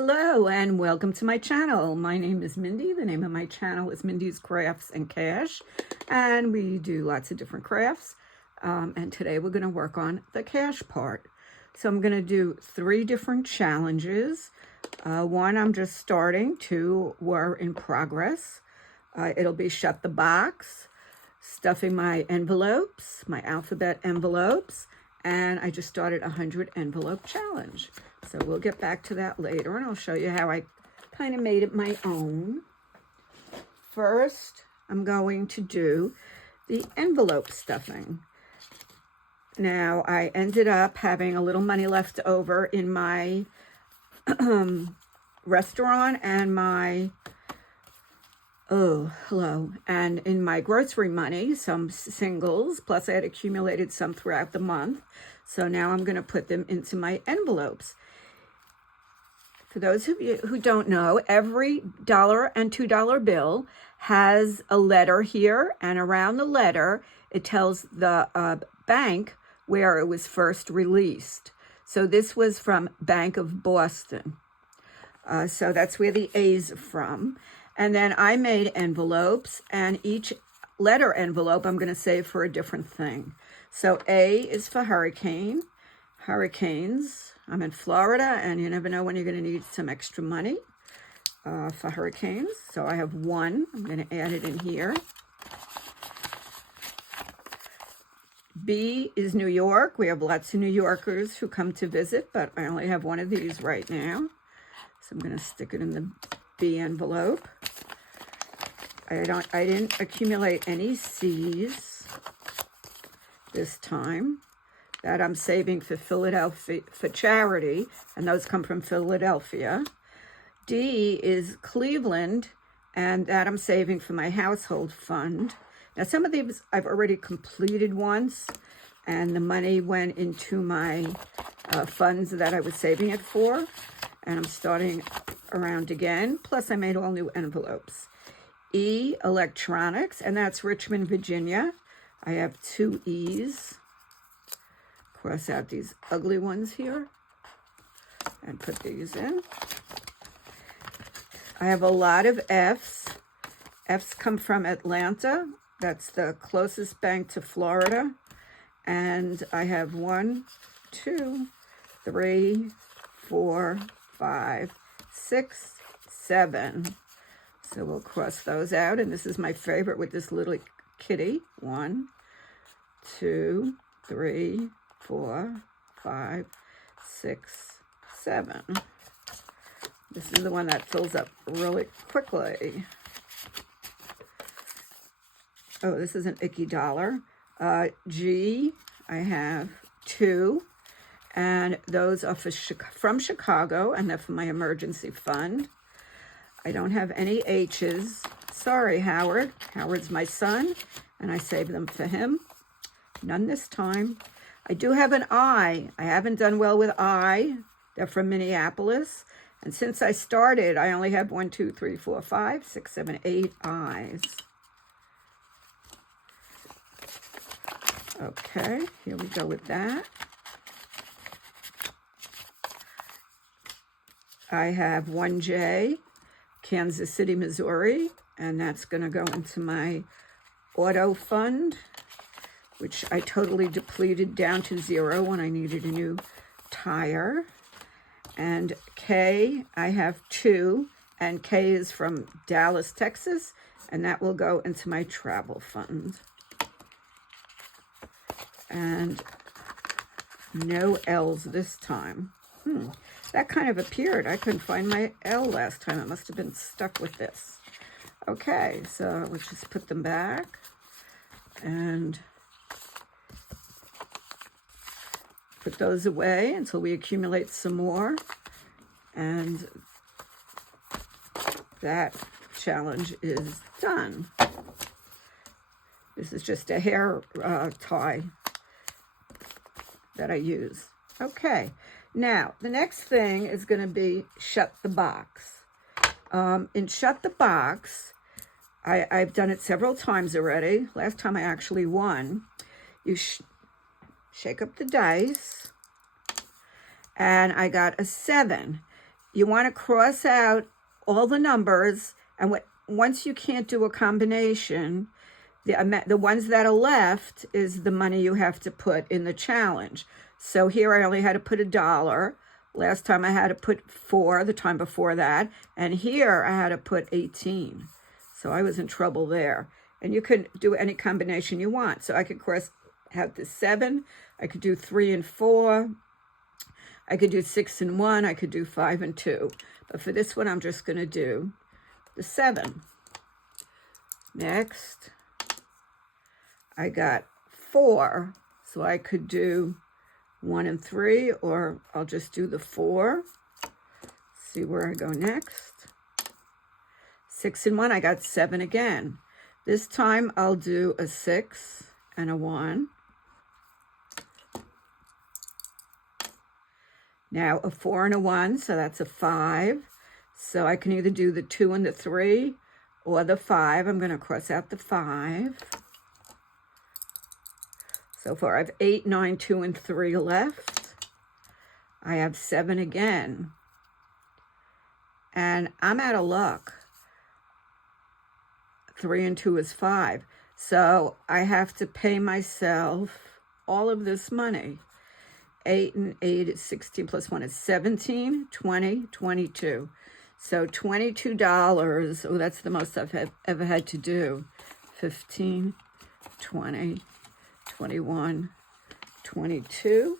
Hello and welcome to my channel. My name is Mindy. The name of my channel is Mindy's Crafts and Cash, and we do lots of different crafts. And today we're going to work on the cash part. So I'm going to do 3 different challenges. One I'm just starting, 2 were in progress. It'll be shut the box, stuffing my envelopes, my alphabet envelopes, and I just started a 100 envelope challenge. So we'll get back to that later, and I'll show you how I kind of made it my own. First, I'm going to do the envelope stuffing. Now, I ended up having a little money left over in my restaurant and my, and in my grocery money, some singles, plus I had accumulated some throughout the month. So now I'm going to put them into my envelopes. For those of you who don't know, every $1 and $2 bill has a letter here, and around the letter, it tells the bank where it was first released. So this was from Bank of Boston. So that's where the A's are from. And then I made envelopes, and each letter envelope I'm going to save for a different thing. So A is for hurricanes. I'm in Florida, and you never know when you're going to need some extra money for hurricanes. So I have 1. I'm going to add it in here. B is New York. We have lots of New Yorkers who come to visit, but I only have 1 of these right now. So I'm going to stick it in the B envelope. I didn't accumulate any C's this time. That I'm saving for Philadelphia, for charity, and those come from Philadelphia. D is Cleveland, and that I'm saving for my household fund. Now, some of these I've already completed once, and the money went into my funds that I was saving it for, and I'm starting around again. Plus, I made all new envelopes. E, electronics, and that's Richmond, Virginia. I have 2 E's. Cross out these ugly ones here and put these in. I have a lot of F's. F's come from Atlanta. That's the closest bank to Florida. And I have 1, 2, 3, 4, 5, 6, 7. So we'll cross those out. And this is my favorite with this little kitty. 1, 2, 3, 4, 5, 6, 7. This is the one that fills up really quickly. Oh, this is an icky dollar. G, I have 2, and those are from Chicago, and they're for my emergency fund. I don't have any H's. Sorry, Howard. Howard's my son, and I saved them for him. None this time. I do have an I. I haven't done well with I. They're from Minneapolis. And since I started, I only have 1, 2, 3, 4, 5, 6, 7, 8 I's. Okay, here we go with that. I have 1 J, Kansas City, Missouri, and that's going to go into my auto fund, which I totally depleted down to 0 when I needed a new tire. And K, I have 2, and K is from Dallas, Texas, and that will go into my travel fund. And no L's this time. That kind of appeared. I couldn't find my L last time. I must have been stuck with this. Okay, so let's just put them back. And put those away until we accumulate some more. And that challenge is done. This is just a hair tie that I use. Okay, now the next thing is going to be shut the box. In shut the box, I've done it several times already. Last time I actually won. You shake up the dice, and I got a 7. you want to cross out all the numbers, and once you can't do a combination, the ones that are left is the money you have to put in the challenge. So here I only had to put $1. Last time I had to put 4, the time before that. And here I had to put 18. So I was in trouble there. And you could do any combination you want. So I could cross out the 7. I could do 3 and 4. I could do 6 and 1. I could do 5 and 2. But for this one, I'm just going to do the 7. Next, I got 4. So I could do 1 and 3, or I'll just do the 4. See where I go next. 6 and 1, I got 7 again. This time I'll do a 6 and a 1. Now a 4 and a 1, so that's a 5. So I can either do the 2 and the 3 or the 5. I'm going to cross out the 5. So far I have 8, 9, 2, and 3 left. I have 7 again. And I'm out of luck. 3 and 2 is 5. So I have to pay myself all of this money. 8 and 8 is 16 plus 1 is 17, 20, 22. So $22. Oh, that's the most I've ever had to do. 15, 20, 21, 22.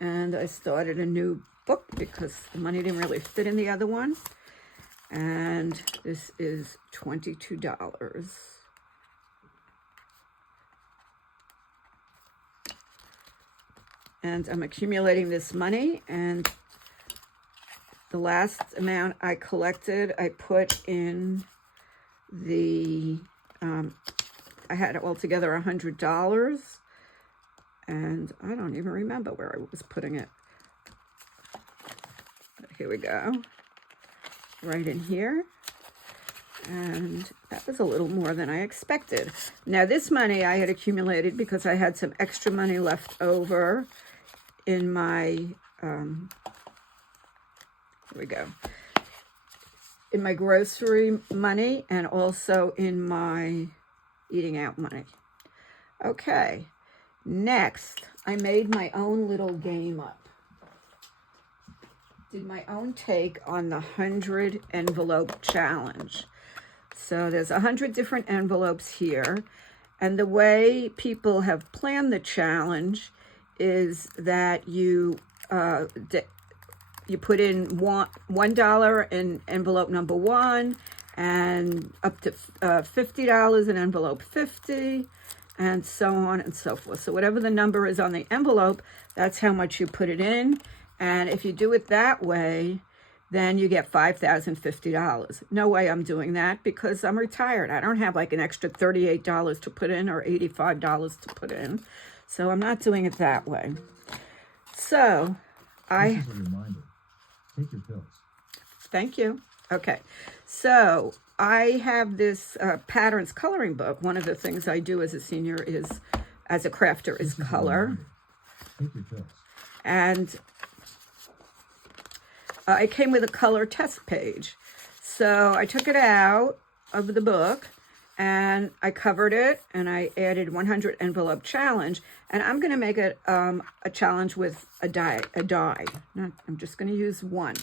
And I started a new book because the money didn't really fit in the other one. And this is $22. And I'm accumulating this money, and the last amount I collected, I put in the, I had altogether $100, and I don't even remember where I was putting it. But here we go, right in here. And that was a little more than I expected. Now this money I had accumulated because I had some extra money left over in my, here we go, in my grocery money and also in my eating out money. Okay, next, I made my own little game up. Did my own take on the 100 envelope challenge. So there's 100 different envelopes here. And the way people have planned the challenge is that you put in $1 in envelope number 1, and up to $50 in envelope 50, and so on and so forth. So whatever the number is on the envelope, that's how much you put it in. And if you do it that way, then you get $5,050. No way I'm doing that because I'm retired. I don't have like an extra $38 to put in or $85 to put in. So I'm not doing it that way. So This is a reminder. Take your pills. Thank you. Okay. So I have this patterns coloring book. One of the things I do as a senior is, as a crafter, is color. Take your pills. And it came with a color test page. So I took it out of the book and I covered it and I added 100 envelope challenge. And I'm going to make it a challenge with a die. I'm just going to use 1.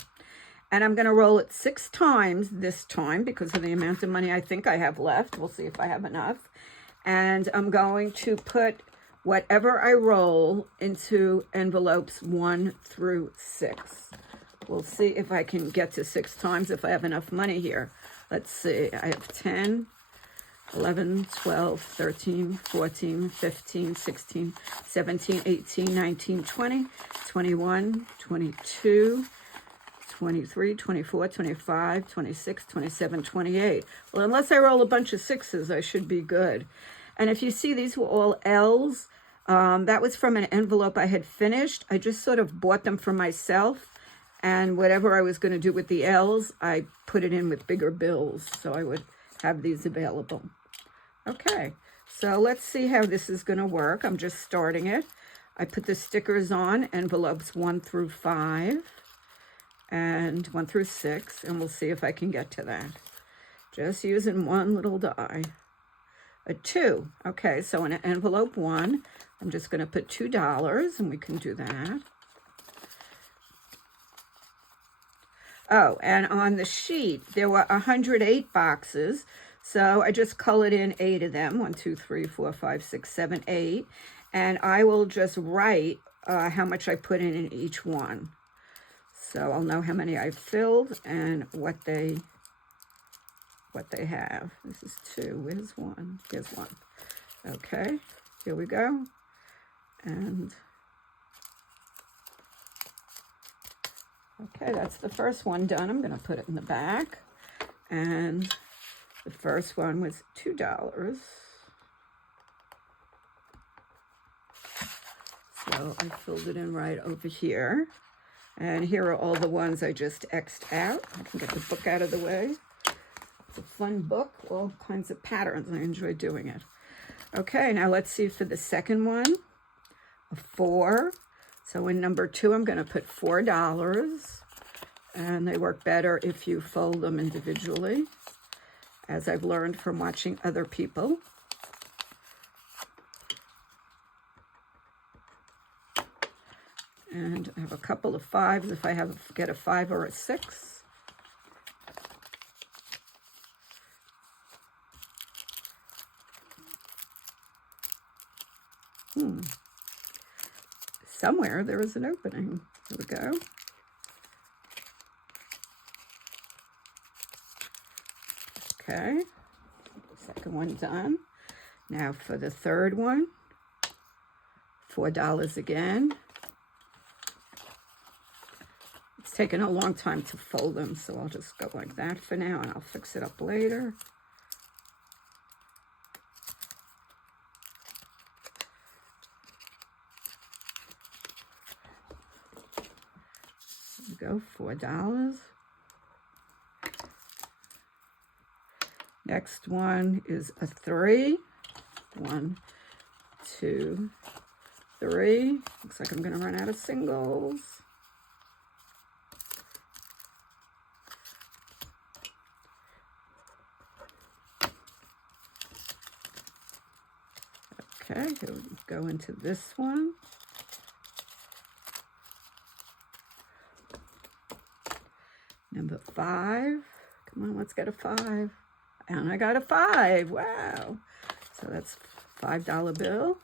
And I'm going to roll it 6 times this time because of the amount of money I think I have left. We'll see if I have enough. And I'm going to put whatever I roll into envelopes 1 through 6. We'll see if I can get to 6 times if I have enough money here. Let's see. I have 10, 11, 12, 13, 14, 15, 16, 17, 18, 19, 20, 21, 22, 23, 24, 25, 26, 27, 28. Well, unless I roll a bunch of 6s, I should be good. And if you see, these were all L's. That was from an envelope I had finished. I just sort of bought them for myself. And whatever I was going to do with the L's, I put it in with bigger bills. So I would have these available. Okay, so let's see how this is going to work. I'm just starting it. I put the stickers on envelopes 1 through 5. and 1 through 6, and we'll see if I can get to that. Just using one little die. A 2. Okay, so in envelope 1, I'm just going to put $2, and we can do that. Oh, and on the sheet, there were 108 boxes, so I just colored in 8 of them. 1, 2, 3, 4, 5, 6, 7, 8. And I will just write how much I put in each one. So I'll know how many I've filled and what they have. This is 2. Where's 1? Here's 1. Okay, here we go. And okay, that's the first one done. I'm going to put it in the back. And the first one was $2. So I filled it in right over here. And here are all the ones I just X'd out. I can get the book out of the way. It's a fun book, all kinds of patterns. I enjoy doing it. Okay, now let's see for the second one. A 4. So in number 2, I'm going to put $4. And they work better if you fold them individually, as I've learned from watching other people. And I have a couple of 5s if I get a 5 or a 6. Somewhere there is an opening. Here we go. Okay, second one done. Now for the third one, $4 again. It's taken a long time to fold them, so I'll just go like that for now, and I'll fix it up later. There we go, $4. Next one is a 3. 1, 2, 3. Looks like I'm going to run out of singles. Okay, here we go into this one. Number 5. Come on, let's get a 5. And I got a 5. Wow. So that's $5 bill.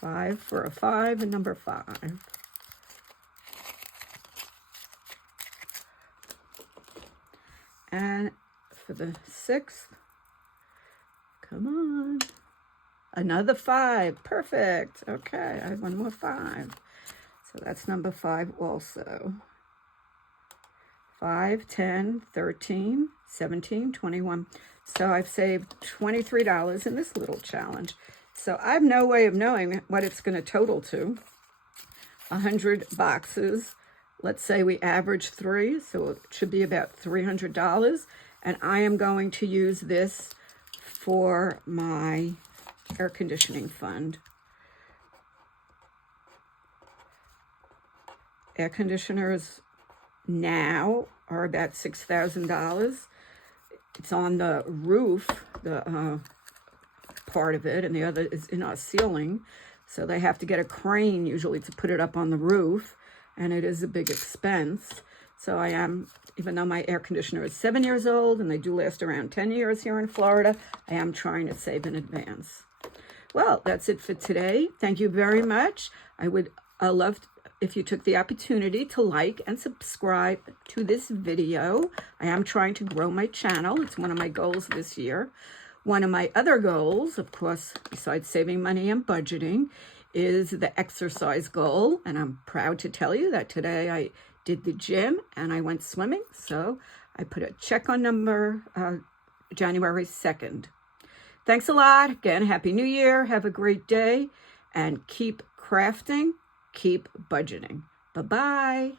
5 for a 5 and number 5. And for the 6th, come on. Another 5. Perfect. Okay, I have one more 5. So that's number 5 also. 5, 10, 13, 17, 21. So I've saved $23 in this little challenge. So I have no way of knowing what it's going to total to. 100 boxes. Let's say we average 3, so it should be about $300. And I am going to use this for my air conditioning fund. Air conditioners now are about $6,000. It's on the roof, the part of it, and the other is in our ceiling. So they have to get a crane usually to put it up on the roof, and it is a big expense. So I am, even though my air conditioner is 7 years old and they do last around 10 years here in Florida, I am trying to save in advance. Well, that's it for today. Thank you very much. I would love if you took the opportunity to like and subscribe to this video. I am trying to grow my channel. It's one of my goals this year. One of my other goals, of course, besides saving money and budgeting, is the exercise goal. And I'm proud to tell you that today I did the gym and I went swimming. So I put a check on number January 2nd. Thanks a lot. Again, Happy New Year. Have a great day and keep crafting. Keep budgeting. Bye-bye.